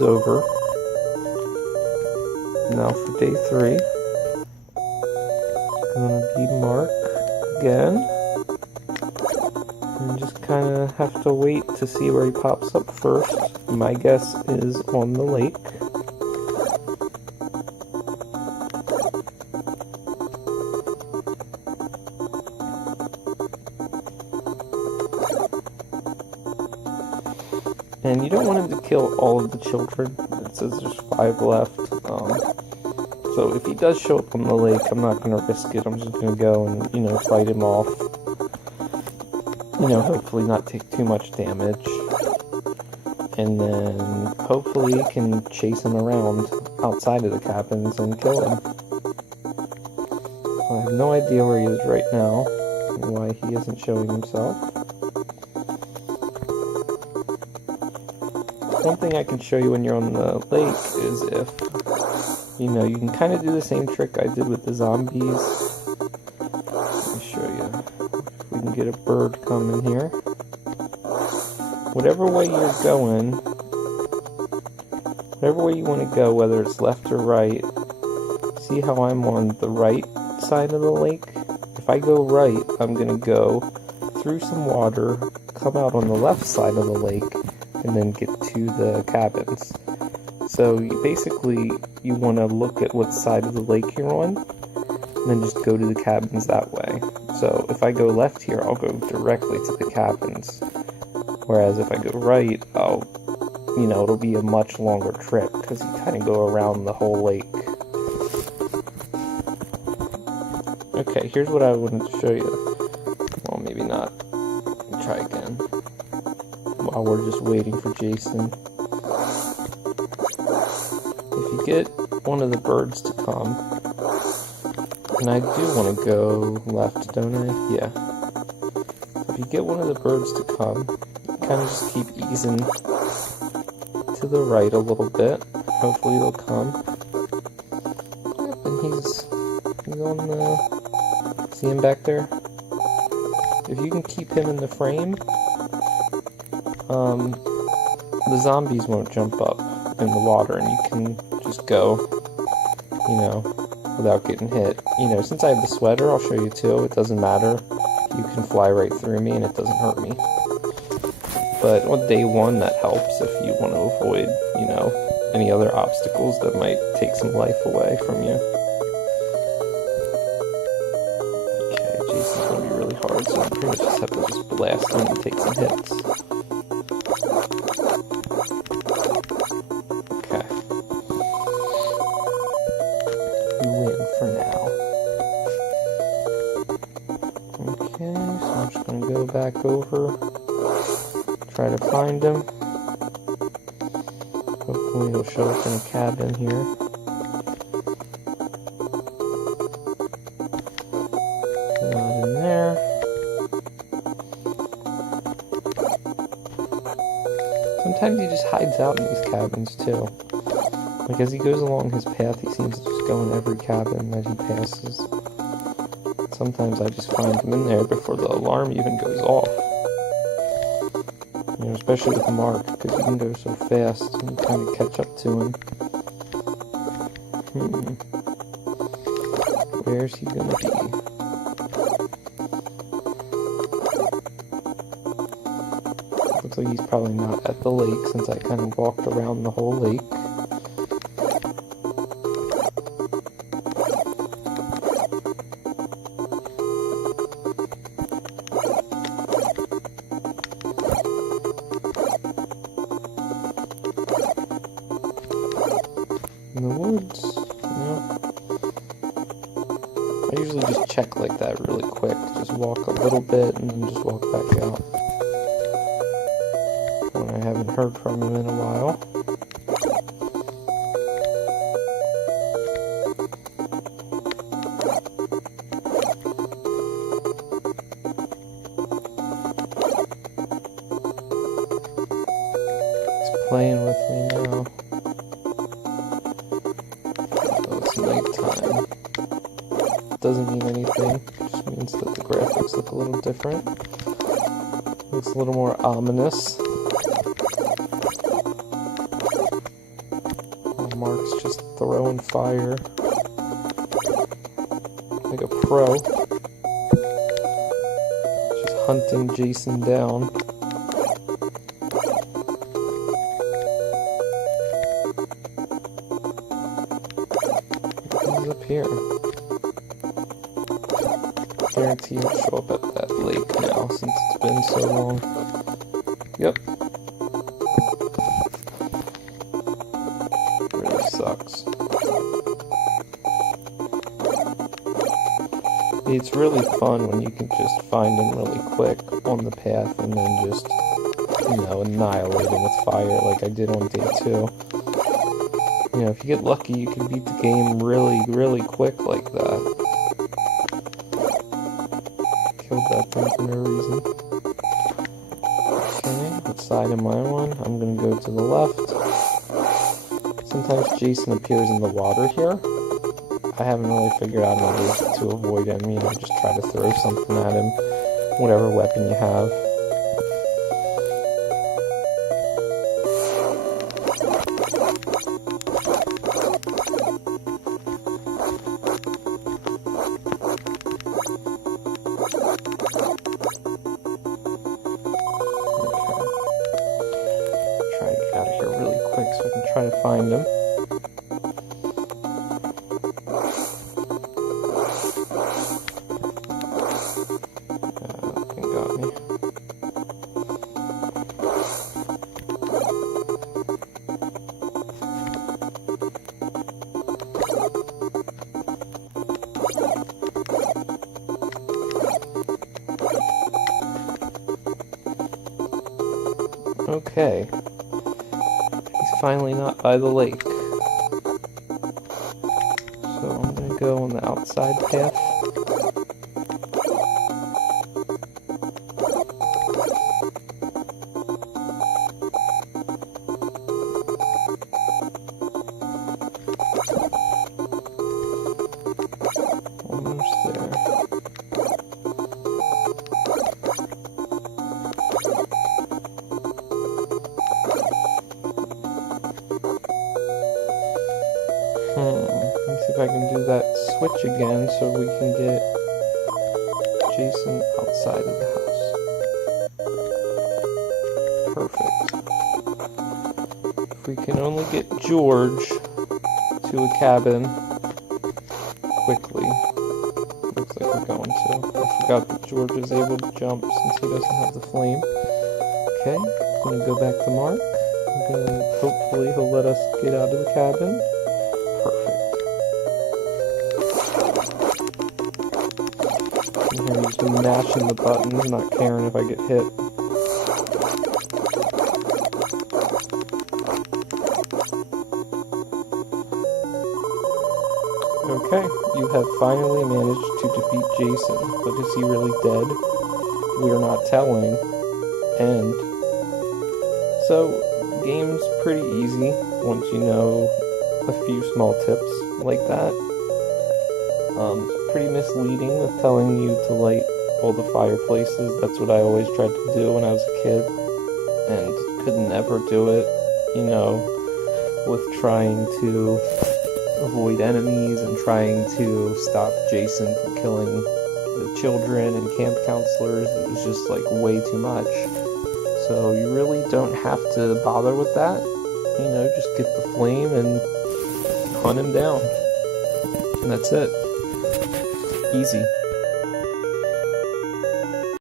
over. Now for day 3. I'm gonna be Mark again. And just kinda have to wait to see where he pops up first. My guess is on the lake. And you don't want him to kill all of the children. It says there's 5 left. So if he does show up on the lake, I'm not going to risk it. I'm just going to go and, fight him off. Hopefully not take too much damage. And then hopefully can chase him around outside of the cabins and kill him. I have no idea where he is right now, and why he isn't showing himself. One thing I can show you when you're on the lake is if, you can kind of do the same trick I did with the zombies. Let me show you. If we can get a bird coming here. Whatever way you're going, whatever way you want to go, whether it's left or right, see how I'm on the right side of the lake? If I go right, I'm going to go through some water, come out on the left side of the lake, and then get to the cabins. So you want to look at what side of the lake you're on, and then just go to the cabins that way. So if I go left here, I'll go directly to the cabins. Whereas if I go right, it'll be a much longer trip, because you kind of go around the whole lake. Okay, here's what I wanted to show you. Well, maybe not. Try again. While we're just waiting for Jason. If you get one of the birds to come, and I do want to go left, don't I? Yeah. If you get one of the birds to come, kind of just keep easing to the right a little bit. Hopefully they'll come. Yep, and he's on the... See him back there? If you can keep him in the frame, the zombies won't jump up in the water, and you can just go, without getting hit. Since I have the sweater, I'll show you too, it doesn't matter. You can fly right through me, and it doesn't hurt me. But on day 1, that helps if you want to avoid, any other obstacles that might take some life away from you. Okay, Jason's going to be really hard, so I pretty much just have to just blast him and take some hits. Okay. We win for now. Okay, so I'm just going to go back over. Try to find him. Hopefully he'll show up in a cabin here. Not in there. Sometimes he just hides out in these cabins too. Like as he goes along his path, he seems to just go in every cabin that he passes. Sometimes I just find him in there before the alarm even goes off. Especially with Mark, because you can go so fast and kind of catch up to him. Where's he gonna be? Looks like he's probably not at the lake, since I kind of walked around the whole lake. In the woods, I usually just check like that really quick, just walk a little bit and then just walk back out when I haven't heard from him in a while. He's playing with me now. Nighttime. Doesn't mean anything, just means that the graphics look a little different. Looks a little more ominous. Mark's just throwing fire like a pro. Just hunting Jason down. He's up here. Guarantee he'll show up at that lake now since it's been so long. Yep. Really sucks. It's really fun when you can just find him really quick on the path and then just, you know, annihilate him with fire like I did on day 2. You know, if you get lucky, you can beat the game really, really quick like that. Killed that thing for no reason. Okay, what side am I on? I'm gonna go to the left. Sometimes Jason appears in the water here. I haven't really figured out a way to avoid him. You know, just try to throw something at him. Whatever weapon you have. Try to get out of here really quick so I can try to find him. That got me. Okay. He's finally not by the lake. So I'm gonna go on the outside path. Almost there. Let me see if I can do that switch again so we can get Jason outside of the house. Perfect. If we can only get George to a cabin quickly. Looks like we're going to. I forgot that George is able to jump since he doesn't have the flame. Okay, I'm going to go back to Mark. Hopefully he'll let us get out of the cabin. Perfect. And here he's been mashing the buttons, not caring if I get hit. Okay, you have finally managed to defeat Jason, but is he really dead? We're not telling. And so, game's pretty easy once you know a few small tips like that. It's pretty misleading with telling you to light all the fireplaces. That's what I always tried to do when I was a kid, and could never do it, you know, with trying to avoid enemies and trying to stop Jason from killing the children and camp counselors. It was just like way too much. So you really don't have to bother with that. You know, just get the flame and hunt him down. And that's it. Easy.